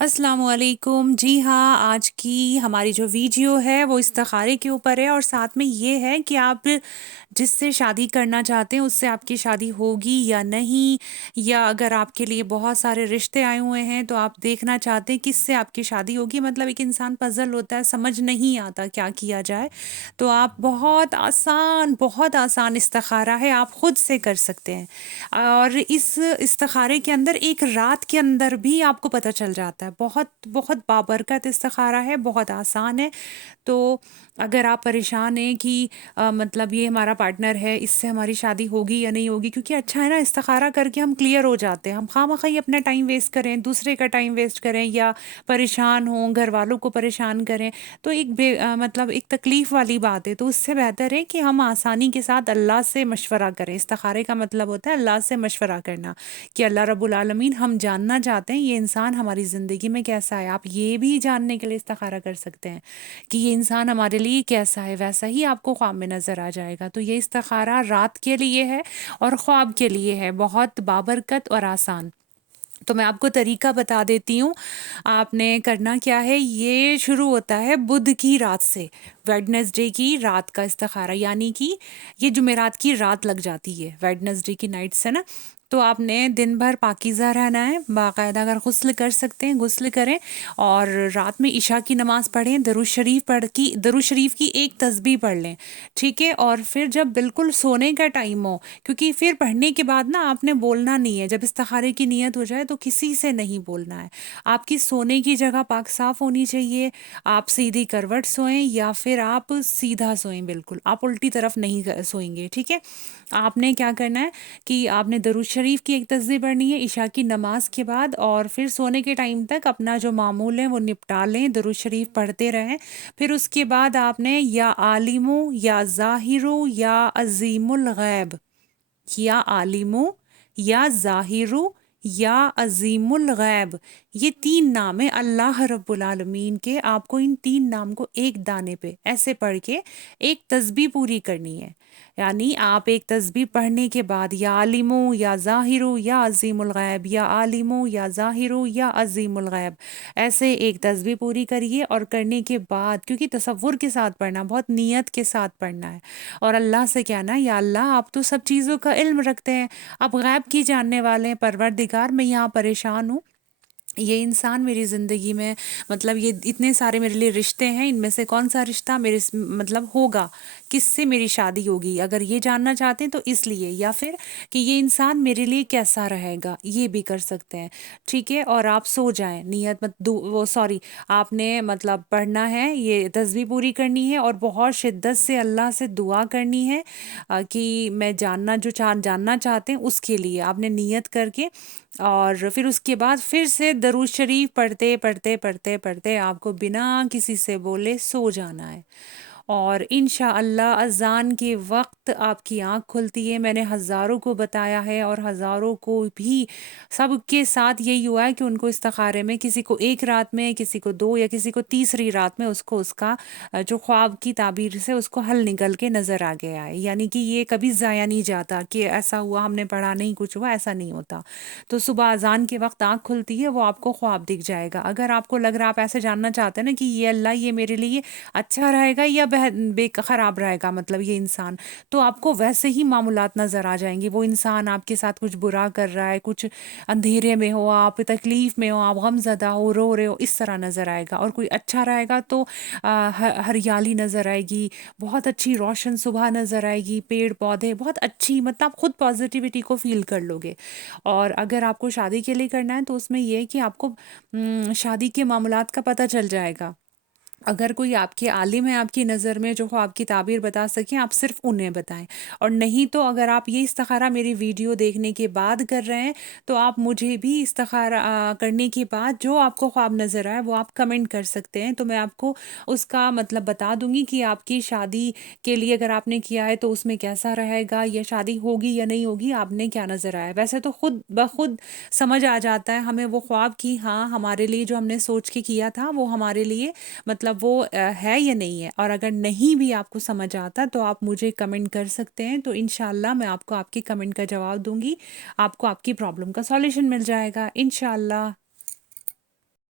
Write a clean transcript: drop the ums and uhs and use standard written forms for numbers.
السلام علیکم. جی ہاں، آج کی ہماری جو ویڈیو ہے وہ استخارے کے اوپر ہے، اور ساتھ میں یہ ہے کہ آپ جس سے شادی کرنا چاہتے ہیں اس سے آپ کی شادی ہوگی یا نہیں، یا اگر آپ کے لیے بہت سارے رشتے آئے ہوئے ہیں تو آپ دیکھنا چاہتے ہیں کس سے آپ کی شادی ہوگی. مطلب ایک انسان پزل ہوتا ہے، سمجھ نہیں آتا کیا کیا جائے. تو آپ بہت آسان استخارہ ہے، آپ خود سے کر سکتے ہیں. اور اس استخارے کے اندر ایک رات کے اندر بھی آپ کو پتہ چل جاتا ہے. بہت بہت بابرکت استخارہ ہے، بہت آسان ہے. تو اگر آپ پریشان ہیں کہ مطلب یہ ہمارا پارٹنر ہے، اس سے ہماری شادی ہوگی یا نہیں ہوگی، کیونکہ اچھا ہے نا، استخارہ کر کے ہم کلیئر ہو جاتے ہیں. ہم خواہ ہی اپنا ٹائم ویسٹ کریں، دوسرے کا ٹائم ویسٹ کریں، یا پریشان ہوں، گھر والوں کو پریشان کریں، تو مطلب ایک تکلیف والی بات ہے. تو اس سے بہتر ہے کہ ہم آسانی کے ساتھ اللہ سے مشورہ کریں. استخارے کا مطلب ہوتا ہے اللہ سے مشورہ کرنا، کہ اللہ رب العالمین، ہم جاننا چاہتے ہیں یہ انسان ہماری زندگی میں کیسا ہے. آپ یہ بھی جاننے کے لیے استخارہ کر سکتے ہیں کہ یہ انسان ہمارے لیے کیسا ہے، ویسا ہی آپ کو خواب میں نظر آ جائے گا. تو یہ استخارہ رات کے لیے ہے اور خواب کے لیے ہے، بہت بابرکت اور آسان. تو میں آپ کو طریقہ بتا دیتی ہوں. آپ نے کرنا کیا ہے، یہ شروع ہوتا ہے بدھ کی رات سے، ویڈنسڈے کی رات کا استخارہ، یعنی کہ یہ جمعرات کی رات لگ جاتی ہے ویڈنسڈے کی نائٹ سے نا. تو آپ نے دن بھر پاکیزہ رہنا ہے، باقاعدہ اگر غسل کر سکتے ہیں غسل کریں، اور رات میں عشاء کی نماز پڑھیں، درود شریف کی ایک تسبیح پڑھ لیں، ٹھیک ہے. اور پھر جب بالکل سونے کا ٹائم ہو، کیونکہ پھر پڑھنے کے بعد نا آپ نے بولنا نہیں ہے. جب استخارے کی نیت ہو جائے تو کسی سے نہیں بولنا ہے. آپ کی سونے کی جگہ پاک صاف ہونی چاہیے. آپ سیدھی کروٹ سوئیں یا پھر آپ سیدھا سوئیں، بالکل آپ الٹی طرف نہیں سوئیں گے، ٹھیک ہے. آپ نے کیا کرنا ہے کہ آپ نے درود شریف کی ایک تسبیح پڑھنی ہے عشاء کی نماز کے بعد، اور پھر سونے کے ٹائم تک اپنا جو معمول ہے وہ نپٹا لیں، درود شریف پڑھتے رہیں. پھر اس کے بعد آپ نے یا عالمو یا ظاہرو یا عظیم الغیب، یا عالمو یا ظاہرو یا عظیم الغیب، یہ 3 نام ہیں اللہ رب العالمین کے. آپ کو ان 3 نام کو ایک دانے پہ ایسے پڑھ کے ایک تسبیح پوری کرنی ہے. یعنی آپ ایک تسبیح پڑھنے کے بعد یا عالمو یا ظاہرو یا عظیم الغیب، یا عالمو یا ظاہرو یا عظیم الغیب، ایسے ایک تسبیح پوری کریے. اور کرنے کے بعد، کیونکہ تصور کے ساتھ پڑھنا، بہت نیت کے ساتھ پڑھنا ہے، اور اللہ سے کہنا ہے یا اللہ آپ تو سب چیزوں کا علم رکھتے ہیں، آپ غیب کی جاننے والے ہیں، پروردگار میں یہاں پریشان ہوں، یہ انسان میری زندگی میں، مطلب یہ اتنے سارے میرے لیے رشتے ہیں، ان میں سے کون سا رشتہ میرے مطلب ہوگا، کس سے میری شادی ہوگی، اگر یہ جاننا چاہتے ہیں تو اس لیے، یا پھر کہ یہ انسان میرے لیے کیسا رہے گا، یہ بھی کر سکتے ہیں، ٹھیک ہے. اور آپ سو جائیں، نیت آپ نے مطلب پڑھنا ہے، یہ تسبیح پوری کرنی ہے، اور بہت شدت سے اللہ سے دعا کرنی ہے کہ میں جاننا چاہتے ہیں اس کے لیے آپ نے نیت کر کے. اور پھر اس کے بعد پھر سے درود شریف پڑھتے پڑھتے پڑھتے پڑھتے آپ کو بنا کسی سے بولے سو جانا ہے. اور انشاءاللہ اذان کے وقت آپ کی آنکھ کھلتی ہے. میں نے ہزاروں کو بتایا ہے، اور ہزاروں کو بھی، سب کے ساتھ یہی ہوا ہے کہ ان کو استخارے میں کسی کو 1 رات میں، کسی کو 2، یا کسی کو تیسری رات میں اس کو اس کا جو خواب کی تعبیر سے اس کو حل نکل کے نظر آ گیا ہے. یعنی کہ یہ کبھی ضائع نہیں جاتا کہ ایسا ہوا ہم نے پڑھا نہیں کچھ ہوا، ایسا نہیں ہوتا. تو صبح اذان کے وقت آنکھ کھلتی ہے، وہ آپ کو خواب دکھ جائے گا. اگر آپ کو لگ رہا، آپ ایسے جاننا چاہتے ہیں نا کہ یہ اللہ یہ میرے لیے اچھا رہے گا یا خراب رہے گا، مطلب یہ انسان، تو آپ کو ویسے ہی معاملات نظر آ جائیں گے. وہ انسان آپ کے ساتھ کچھ برا کر رہا ہے، کچھ اندھیرے میں ہو، آپ تکلیف میں ہو، آپ غم زدہ ہو، رو رہے ہو، اس طرح نظر آئے گا. اور کوئی اچھا رہے گا تو ہریالی نظر آئے گی، بہت اچھی روشن صبح نظر آئے گی، پیڑ پودے بہت اچھی، مطلب آپ خود پازیٹیوٹی کو فیل کر لو گے. اور اگر آپ کو شادی کے لیے کرنا ہے تو اس میں یہ ہے کہ آپ کو شادی کے معاملات کا پتہ چل جائے گا. اگر کوئی آپ کے عالم ہے آپ کی نظر میں جو آپ کی تعبیر بتا سکیں، آپ صرف انہیں بتائیں. اور نہیں تو اگر آپ یہ استخارہ میری ویڈیو دیکھنے کے بعد کر رہے ہیں تو آپ مجھے بھی استخارہ کرنے کے بعد جو آپ کو خواب نظر آئے وہ آپ کمنٹ کر سکتے ہیں. تو میں آپ کو اس کا مطلب بتا دوں گی کہ آپ کی شادی کے لیے اگر آپ نے کیا ہے تو اس میں کیسا رہے گا، یا شادی ہوگی یا نہیں ہوگی، آپ نے کیا نظر آیا. ویسے تو خود بخود سمجھ آ جاتا ہے ہمیں وہ خواب کی، ہاں ہمارے لیے جو ہم نے سوچ کے کیا تھا وہ ہمارے لیے مطلب وہ ہے یا نہیں ہے. اور اگر نہیں بھی آپ کو سمجھ آتا تو آپ مجھے کمنٹ کر سکتے ہیں، تو انشاءاللہ میں آپ کو آپ کی کمنٹ کا جواب دوں گی، آپ کو آپ کی پرابلم کا سولیوشن مل جائے گا انشاءاللہ.